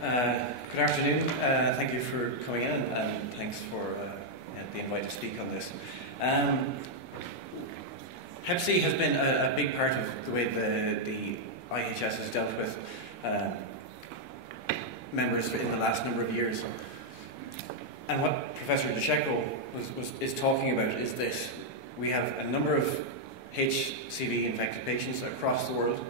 Good afternoon. Thank you for coming in, and thanks for the invite to speak on this. Hep C has been a big part of the way the IHS has dealt with members in the last number of years. And what Professor DeSheko is talking about is this. We have a number of HCV infected patients across the world.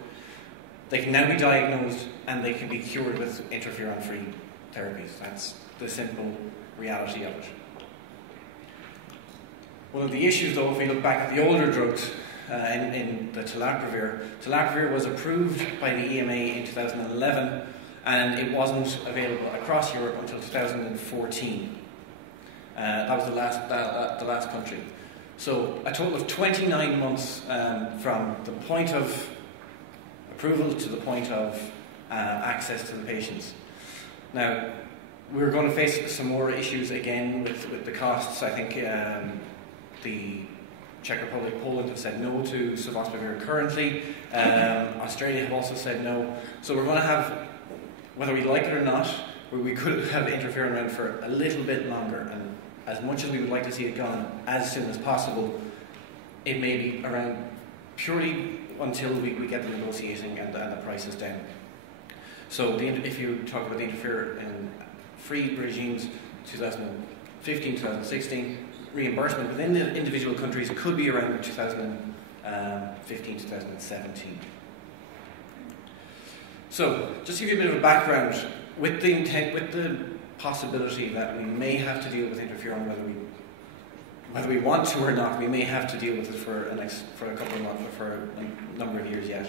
They can now be diagnosed and they can be cured with interferon-free therapies. That's the simple reality of it. One of the issues, though, if we look back at the older drugs in the Telaprevir was approved by the EMA in 2011, and it wasn't available across Europe until 2014. That was the last country. So a total of 29 months from the point of approval to the point of access to the patients. Now, we're going to face some more issues again with the costs. I think the Czech Republic, Poland have said no to Sofosbuvir currently. Australia have also said no. So we're going to have, whether we like it or not, we could have interferon around for a little bit longer. And as much as we would like to see it gone as soon as possible, it may be around purely until we get the negotiating and the prices down. So if you talk about the interferon-free regimes, 2015, 2016, reimbursement within the individual countries could be around 2015, 2017. So, just to give you a bit of a background, with the possibility that we may have to deal with interferon, whether we want to or not, we may have to deal with it for a couple of months or for a number of years yet.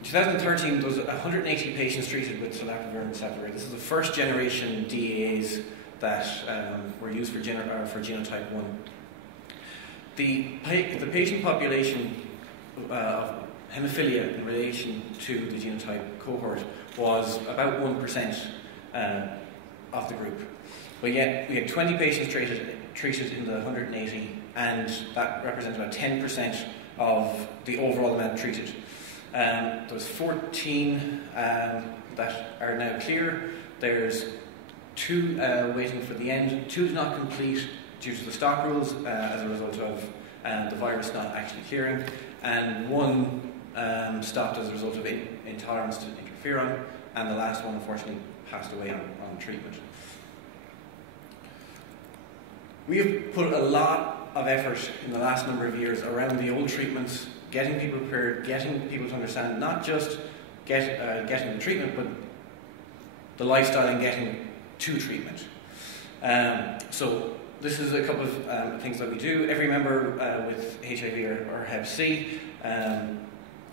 In 2013, there was 180 patients treated with Telaprevir and Telaprevir. This is the first generation DAAs that were used for genotype 1. The patient population of haemophilia in relation to the genotype cohort was about 1% of the group. But yet we had 20 patients treated in the 180, and that represents about 10% of the overall amount treated. There was 14 that are now clear. There's 2 waiting for the end. 2 is not complete due to the stock rules as a result of the virus not actually clearing, and 1 stopped as a result of intolerance to interferon, and the last one unfortunately passed away on treatment. We have put a lot of effort in the last number of years around the old treatments, getting people prepared, getting people to understand not just getting the treatment, but the lifestyle and getting to treatment. So this is a couple of things that we do. Every member with HIV or Hep C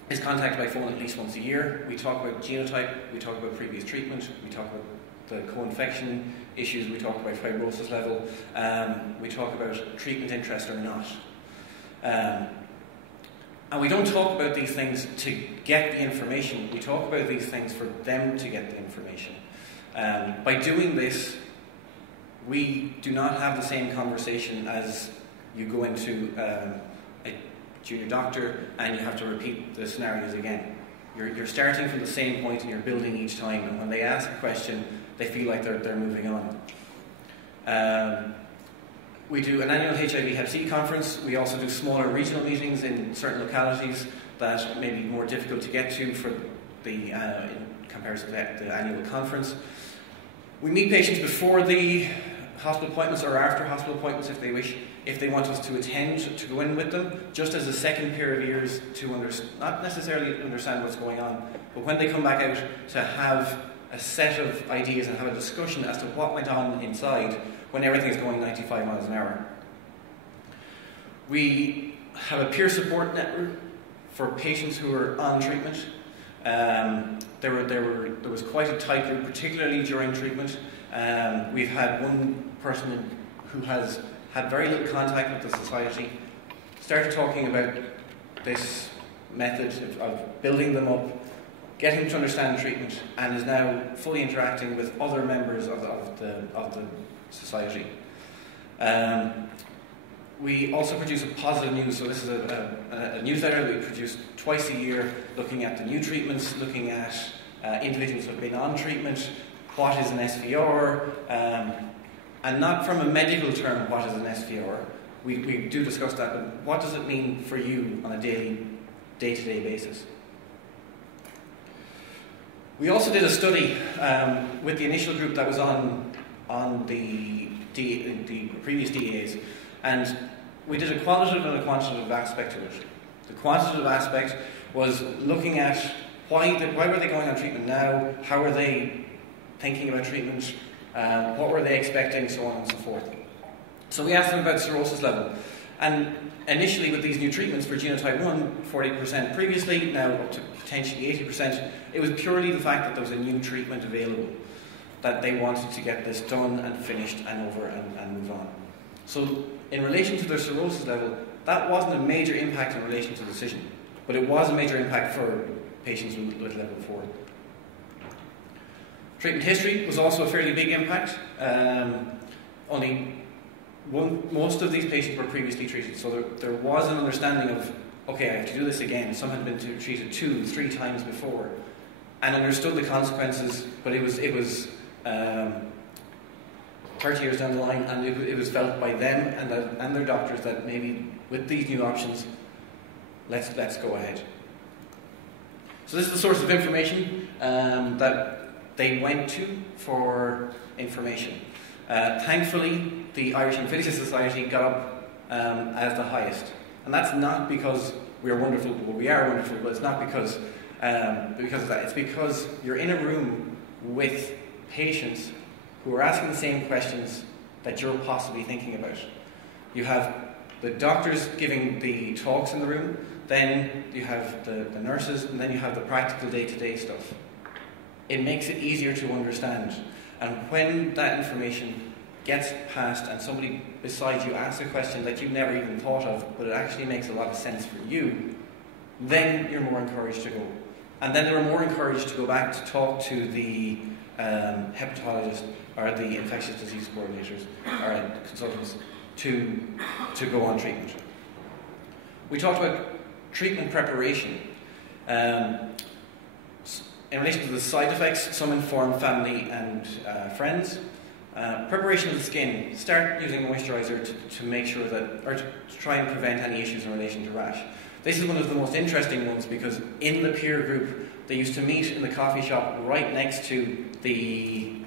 is contacted by phone at least once a year. We talk about genotype, we talk about previous treatment, we talk about the co-infection issues, we talk about fibrosis level, we talk about treatment interest or not. And we don't talk about these things to get the information, we talk about these things for them to get the information. By doing this, we do not have the same conversation as you go into a junior doctor and you have to repeat the scenarios again. You're starting from the same point and you're building each time, and when they ask a question, they feel like they're moving on. We do an annual HIV Hep C conference. We also do smaller regional meetings in certain localities that may be more difficult to get to for in comparison to the annual conference. We meet patients before the hospital appointments or after hospital appointments if they wish, if they want us to attend, to go in with them, just as a second pair of ears to not necessarily understand what's going on, but when they come back out to have a set of ideas and have a discussion as to what went on inside when everything is going 95 miles an hour. We have a peer support network for patients who are on treatment. There was quite a tight group, particularly during treatment. We've had one person who has had very little contact with the society, started talking about this method of building them up, getting them to understand treatment, and is now fully interacting with other members of the society. We also produce a positive news, so this is a newsletter that we produce twice a year, looking at the new treatments, looking at individuals who have been on treatment, what is an SVR, and not from a medical term, what is an SVR. We do discuss that, but what does it mean for you on a day-to-day basis? We also did a study with the initial group that was on the previous DAs, and we did a qualitative and a quantitative aspect to it. The quantitative aspect was looking at why were they going on treatment now, how were they thinking about treatment, what were they expecting, so on and so forth. So we asked them about cirrhosis level, and initially with these new treatments for genotype 1, 40% previously, now up to potentially 80%, it was purely the fact that there was a new treatment available, that they wanted to get this done and finished and over and move on. So in relation to their cirrhosis level, that wasn't a major impact in relation to the decision, but it was a major impact for patients with level 4. Treatment history was also a fairly big impact. Most of these patients were previously treated, so there was an understanding of, okay, I have to do this again. Some had been treated 2, 3 times before, and understood the consequences, but it was 30 years down the line, and it was felt by them and their doctors that maybe with these new options, let's go ahead. So this is the source of information that they went to for information. Thankfully, the Irish Haemophilia Society got up as the highest, and that's not because we are wonderful. Well, we are wonderful, but it's not because of that. It's because you're in a room with patients who are asking the same questions that you're possibly thinking about. You have the doctors giving the talks in the room, then you have the nurses, and then you have the practical day-to-day stuff. It makes it easier to understand. And when that information gets passed and somebody beside you asks a question that you've never even thought of, but it actually makes a lot of sense for you, then you're more encouraged to go. And then they're more encouraged to go back to talk to the hepatologist or the infectious disease coordinators or consultants to go on treatment. We talked about treatment preparation. In relation to the side effects, some inform family and friends. Preparation of the skin. Start using moisturiser to make sure that, or to try and prevent any issues in relation to rash. This is one of the most interesting ones because in the peer group, they used to meet in the coffee shop right next to the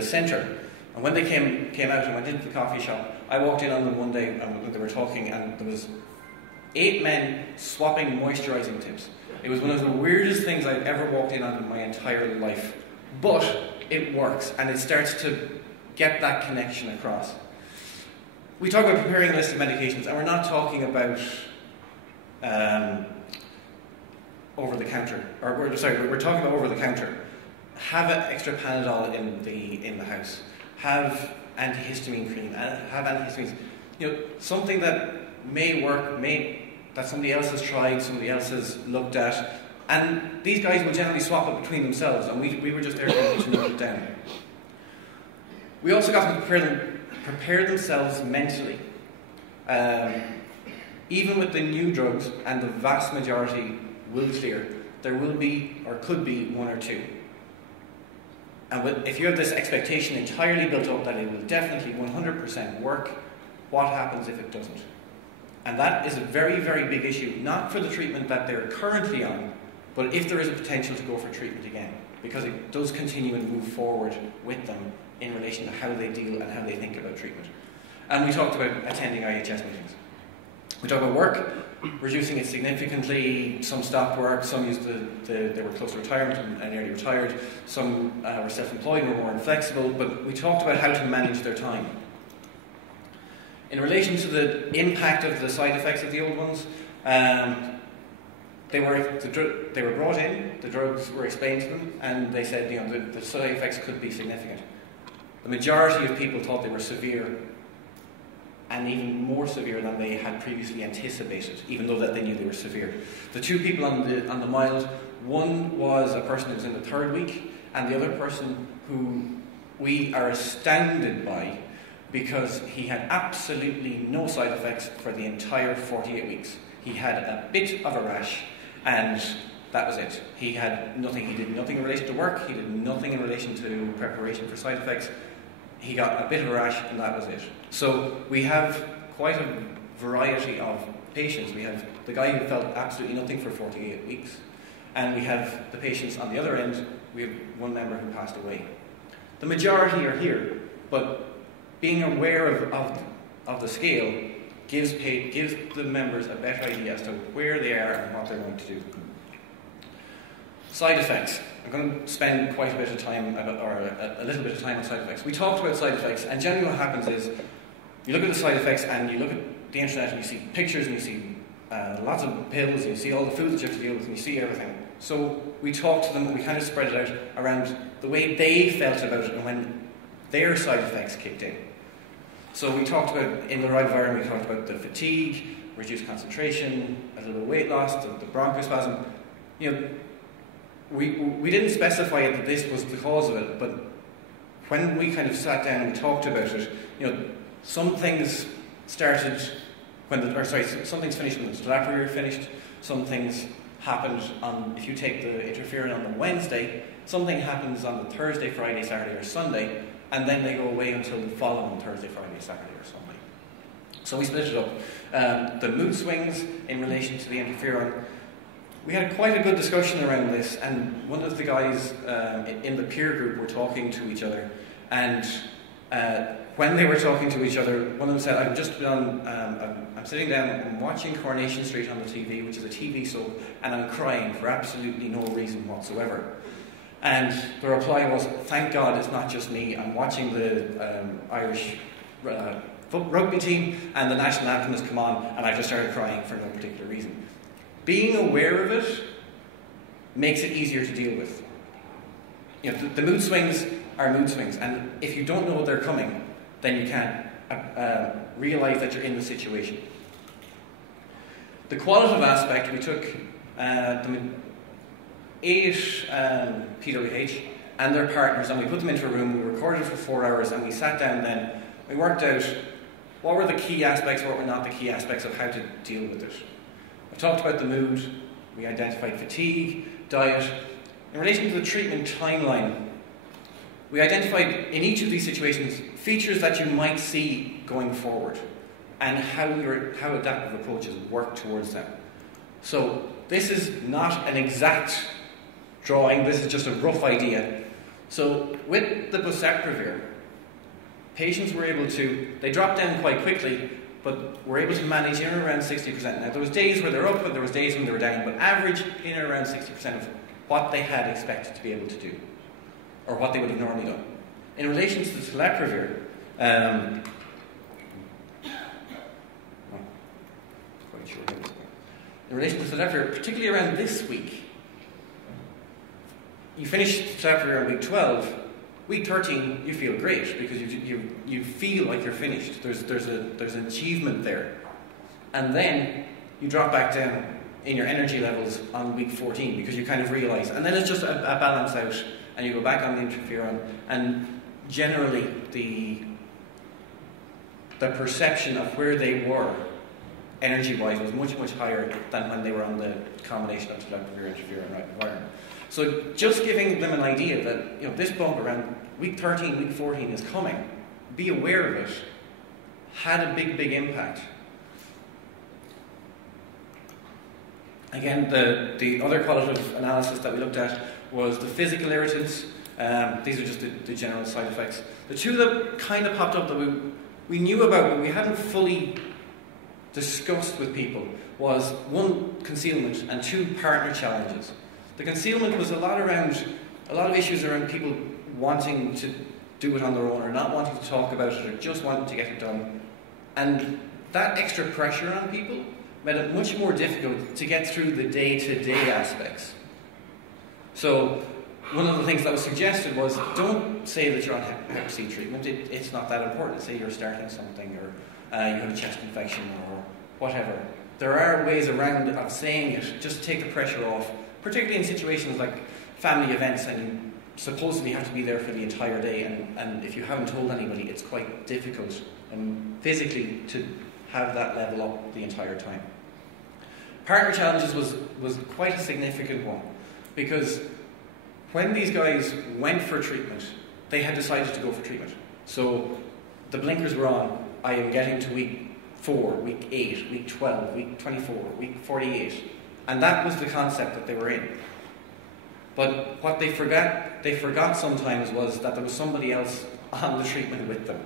centre. And when they came out and went into the coffee shop, I walked in on them one day when they were talking, and there was 8 men swapping moisturising tips. It was one of the weirdest things I've ever walked in on in my entire life. But it works, and it starts to get that connection across. We talk about preparing a list of medications, and we're not talking about over-the-counter. We're talking about over-the-counter. Have an extra Panadol in the house. Have antihistamine cream. Have antihistamines. Something that may work, that somebody else has tried, somebody else has looked at, and these guys will generally swap it between themselves, and we were just there to note it down. We also got them to prepare themselves mentally. Even with the new drugs, and the vast majority will clear, there will be, or could be, 1 or 2. And if you have this expectation entirely built up that it will definitely 100% work, what happens if it doesn't? And that is a very, very big issue, not for the treatment that they're currently on, but if there is a potential to go for treatment again, because it does continue and move forward with them in relation to how they deal and how they think about treatment. And we talked about attending IHS meetings. We talked about work, reducing it significantly. Some stopped work, some used they were close to retirement and nearly retired, some were self-employed and were more inflexible, but we talked about how to manage their time. In relation to the impact of the side effects of the old ones, they were brought in, the drugs were explained to them, and they said the side effects could be significant. The majority of people thought they were severe, and even more severe than they had previously anticipated, even though that they knew they were severe. The 2 people on the mild, one was a person who was in the 3rd week, and the other person who we are astounded by, because he had absolutely no side effects for the entire 48 weeks. He had a bit of a rash, and that was it. He had nothing, he did nothing in relation to work, he did nothing in relation to preparation for side effects. He got a bit of a rash and that was it. So we have quite a variety of patients. We have the guy who felt absolutely nothing for 48 weeks, and we have the patients on the other end. We have one member who passed away. The majority are here, but being aware of the scale gives the members a better idea as to where they are and what they're going to do. Side effects. I'm going to spend quite a bit of time, or a little bit of time on side effects. We talked about side effects, and generally what happens is you look at the side effects and you look at the internet and you see pictures and you see lots of pills and you see all the food that you have to deal with and you see everything. So we talked to them and we kind of spread it out around the way they felt about it and when their side effects kicked in. So we talked about, in the ribavirin, we talked about the fatigue, reduced concentration, a little bit of weight loss, the bronchospasm. You know, we didn't specify that this was the cause of it, but when we kind of sat down and talked about it, you know, some things started some things finished when the Telaprevir finished, some things happened on, if you take the interferon on the Wednesday, something happens on the Thursday, Friday, Saturday or Sunday, and then they go away until the following Thursday, Friday, Saturday or Sunday. So we split it up. The mood swings in relation to the interferon, we had quite a good discussion around this, and one of the guys in the peer group were talking to each other, and when they were talking to each other, one of them said, I'm sitting down and watching Coronation Street on the TV, which is a TV soap, and I'm crying for absolutely no reason whatsoever. And the reply was, thank God it's not just me, I'm watching the Irish rugby team, and the national anthem has come on, and I just started crying for no particular reason. Being aware of it makes it easier to deal with. You know, the mood swings are mood swings, and if you don't know they're coming, then you can realise that you're in the situation. The qualitative aspect, we took the 8 PWH and their partners, and we put them into a room, we recorded for 4 hours, and we sat down then, we worked out what were the key aspects, what were not the key aspects of how to deal with it. I talked about the mood, we identified fatigue, diet. In relation to the treatment timeline, we identified in each of these situations features that you might see going forward and how adaptive approaches work towards them. So this is not an exact drawing, this is just a rough idea. So with the Telaprevir, patients were able to, they dropped down quite quickly, but were able to manage in and around 60%. Now there was days where they were up and there was days when they were down, but average in and around 60% of what they had expected to be able to do, or what they would have normally done. In relation to the Telaprevir, in relation to Telaprevir, particularly around this week, you finish Telaprevir on week 12, week 13 you feel great because you feel like you're finished. There's an achievement there, and then you drop back down in your energy levels on week 14 because you kind of realise, and then it's just a balance out, and you go back on the interferon, and generally the perception of where they were energy-wise was much higher than when they were on the combination of Telaprevir, interferon, and ribavirin. So just giving them an idea that, you know, this bump around week 13, week 14 is coming, be aware of it, had a big impact. Again, the other qualitative analysis that we looked at was the physical irritants. These are just the general side effects. The two that kind of popped up that we knew about but we hadn't fully discussed with people was, one, concealment, and two, partner challenges. The concealment was a lot of issues around people wanting to do it on their own or not wanting to talk about it or just wanting to get it done. And that extra pressure on people made it much more difficult to get through the day-to-day aspects. So one of the things that was suggested was, don't say that you're on Hep C treatment, it's not that important. Say you're starting something, or you have a chest infection or whatever. There are ways around of saying it, just to take the pressure off, particularly in situations like family events and you supposedly have to be there for the entire day, and if you haven't told anybody, it's quite difficult and physically to have that level up the entire time. Partner challenges was quite a significant one, because when these guys went for treatment, they had decided to go for treatment. So the blinkers were on. I am getting to week 4, week 8, week 12, week 24, week 48. And that was the concept that they were in. But what they forgot sometimes was that there was somebody else on the treatment with them.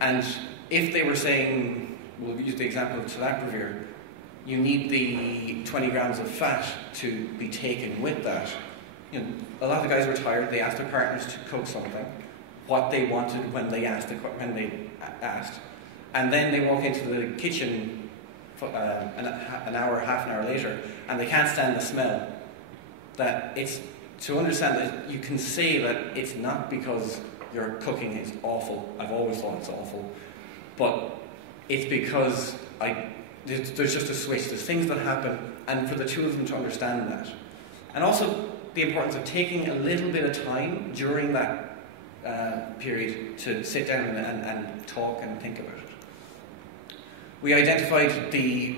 And if they were saying, we'll use the example of Telaprevir, you need the 20 grams of fat to be taken with that. You know, a lot of the guys were tired. They asked their partners to cook something, what they wanted when they asked, and then they walk into the half an hour later, and they can't stand the smell. That it's to understand that you can say that it's not because your cooking is awful. I've always thought it's awful, but it's because there's just a switch. There's things that happen, and for the two of them to understand that, and also the importance of taking a little bit of time during that period to sit down and talk and think about it. We identified the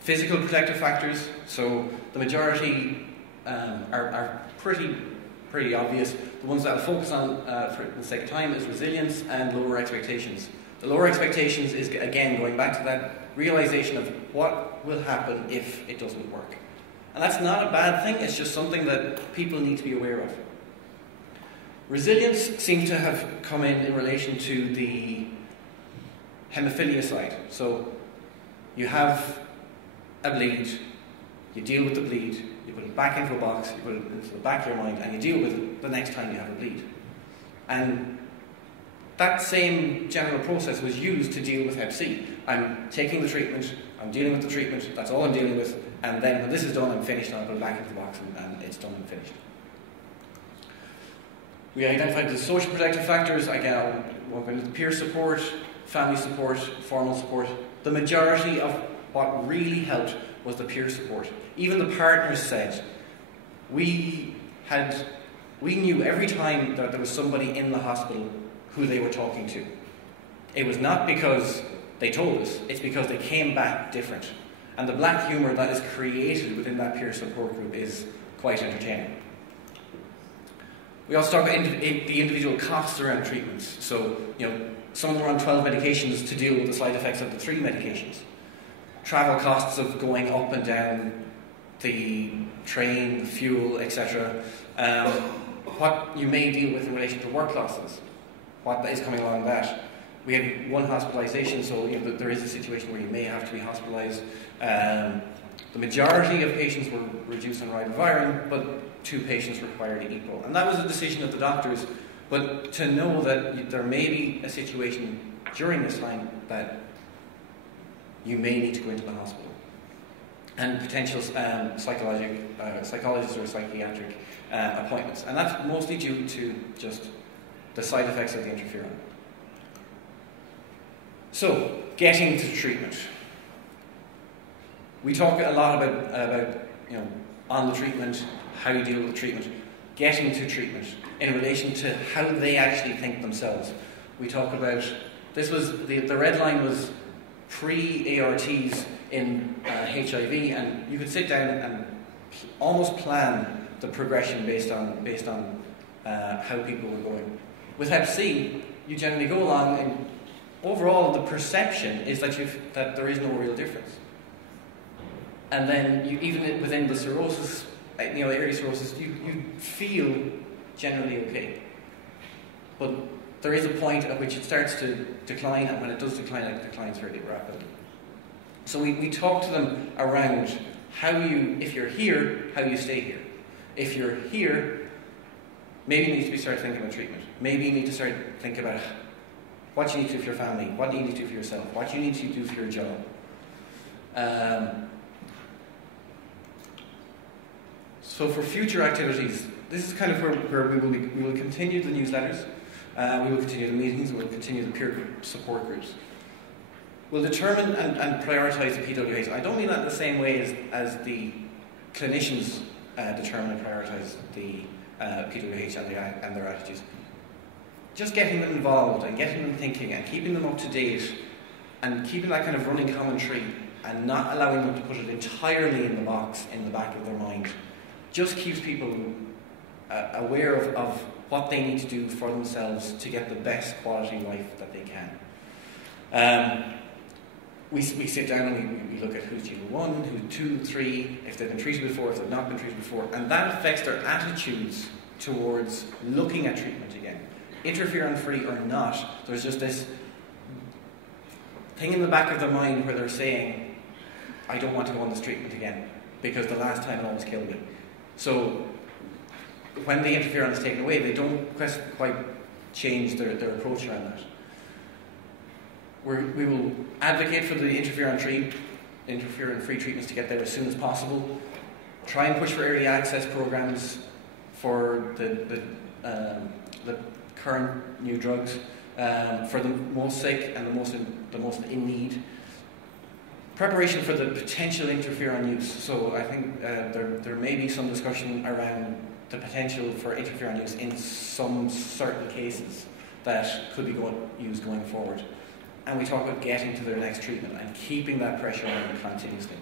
physical protective factors. So the majority are pretty obvious. The ones that I'll focus on for the sake of time is resilience and lower expectations. The lower expectations is, again, going back to that realization of what will happen if it doesn't work. And that's not a bad thing, it's just something that people need to be aware of. Resilience seems to have come in relation to the haemophilia side. So you have a bleed, you deal with the bleed, you put it back into a box, you put it into the back of your mind, and you deal with it the next time you have a bleed. And that same general process was used to deal with Hep C. I'm taking the treatment, I'm dealing with the treatment, that's all I'm dealing with, and then when this is done, I'm finished, and I'll put it back into the box, and it's done and finished. We identified the social protective factors. Again, we'll go into peer support, family support, formal support. The majority of what really helped was the peer support. Even the partners said, we knew every time that there was somebody in the hospital who they were talking to. It was not because they told us, it's because they came back different. And the black humour that is created within that peer support group is quite entertaining. We also talk about the individual costs around treatments. So, some of them are on 12 medications to deal with the side effects of the 3 medications. Travel costs of going up and down the train, the fuel, etc. What you may deal with in relation to work losses. What is coming along that. We had 1 hospitalisation, so there is a situation where you may have to be hospitalised. The majority of patients were reduced on ribavirin, but 2 patients required EPO. And that was a decision of the doctors, but to know that there may be a situation during this time that you may need to go into the hospital. And potential psychologist or psychiatric appointments. And that's mostly due to just the side effects of the interferon. So, getting to treatment. We talk a lot about on the treatment, how you deal with the treatment, getting to treatment in relation to how they actually think themselves. We talk about, this was, the red line was pre-ARTs in HIV, and you could sit down and almost plan the progression based on how people were going. With Hep C, you generally go along, and overall the perception is that there is no real difference. And then even within the cirrhosis, early cirrhosis, you feel generally okay. But there is a point at which it starts to decline, and when it does decline, it declines very rapidly. So we talk to them around if you're here, how you stay here. If you're here, maybe you need to start thinking about treatment. Maybe you need to start thinking about what you need to do for your family, what you need to do for yourself, what you need to do for your job. So for future activities, this is kind of where we will continue the newsletters, we will continue the meetings, we will continue the peer support groups. We'll determine and prioritise the PWHs. I don't mean that in the same way as the clinicians determine and prioritise the PWH and their attitudes. Just getting them involved and getting them thinking and keeping them up to date and keeping that kind of running commentary and not allowing them to put it entirely in the box in the back of their mind just keeps people aware of what they need to do for themselves to get the best quality life that they can. We sit down and we look at who's G1, who's 2, 3, if they've been treated before, if they've not been treated before, and that affects their attitudes towards looking at treatment again. Interferon-free or not, there's just this thing in the back of their mind where they're saying, I don't want to go on this treatment again because the last time it almost killed me. So when the interferon is taken away, they don't quite change their approach around that. We will advocate for the interferon-free treatments to get there as soon as possible. Try and push for early access programs for the current new drugs for the most sick and the most in need. Preparation for the potential interferon use. So I think there may be some discussion around the potential for interferon use in some certain cases that could be used going forward. And we talk about getting to their next treatment and keeping that pressure on them continuously.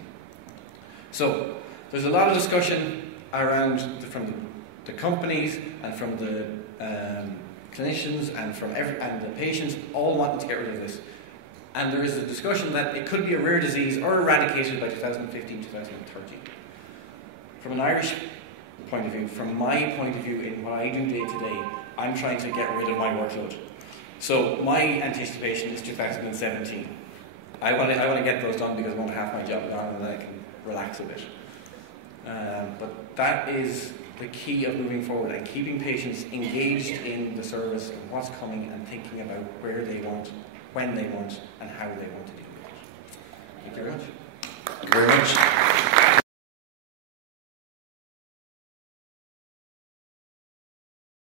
So there's a lot of discussion around from the companies and from the clinicians and from and the patients all wanting to get rid of this. And there is a discussion that it could be a rare disease or eradicated by 2015, 2030. From an Irish point of view, from my point of view in what I do day to day, I'm trying to get rid of my workload. So my anticipation is 2017. I want to get those done because I want to have my job done and then I can relax a bit. But that is the key of moving forward and keeping patients engaged in the service and what's coming and thinking about where they want, when they want, and how they want to do it. Thank you very much. Thank you very much.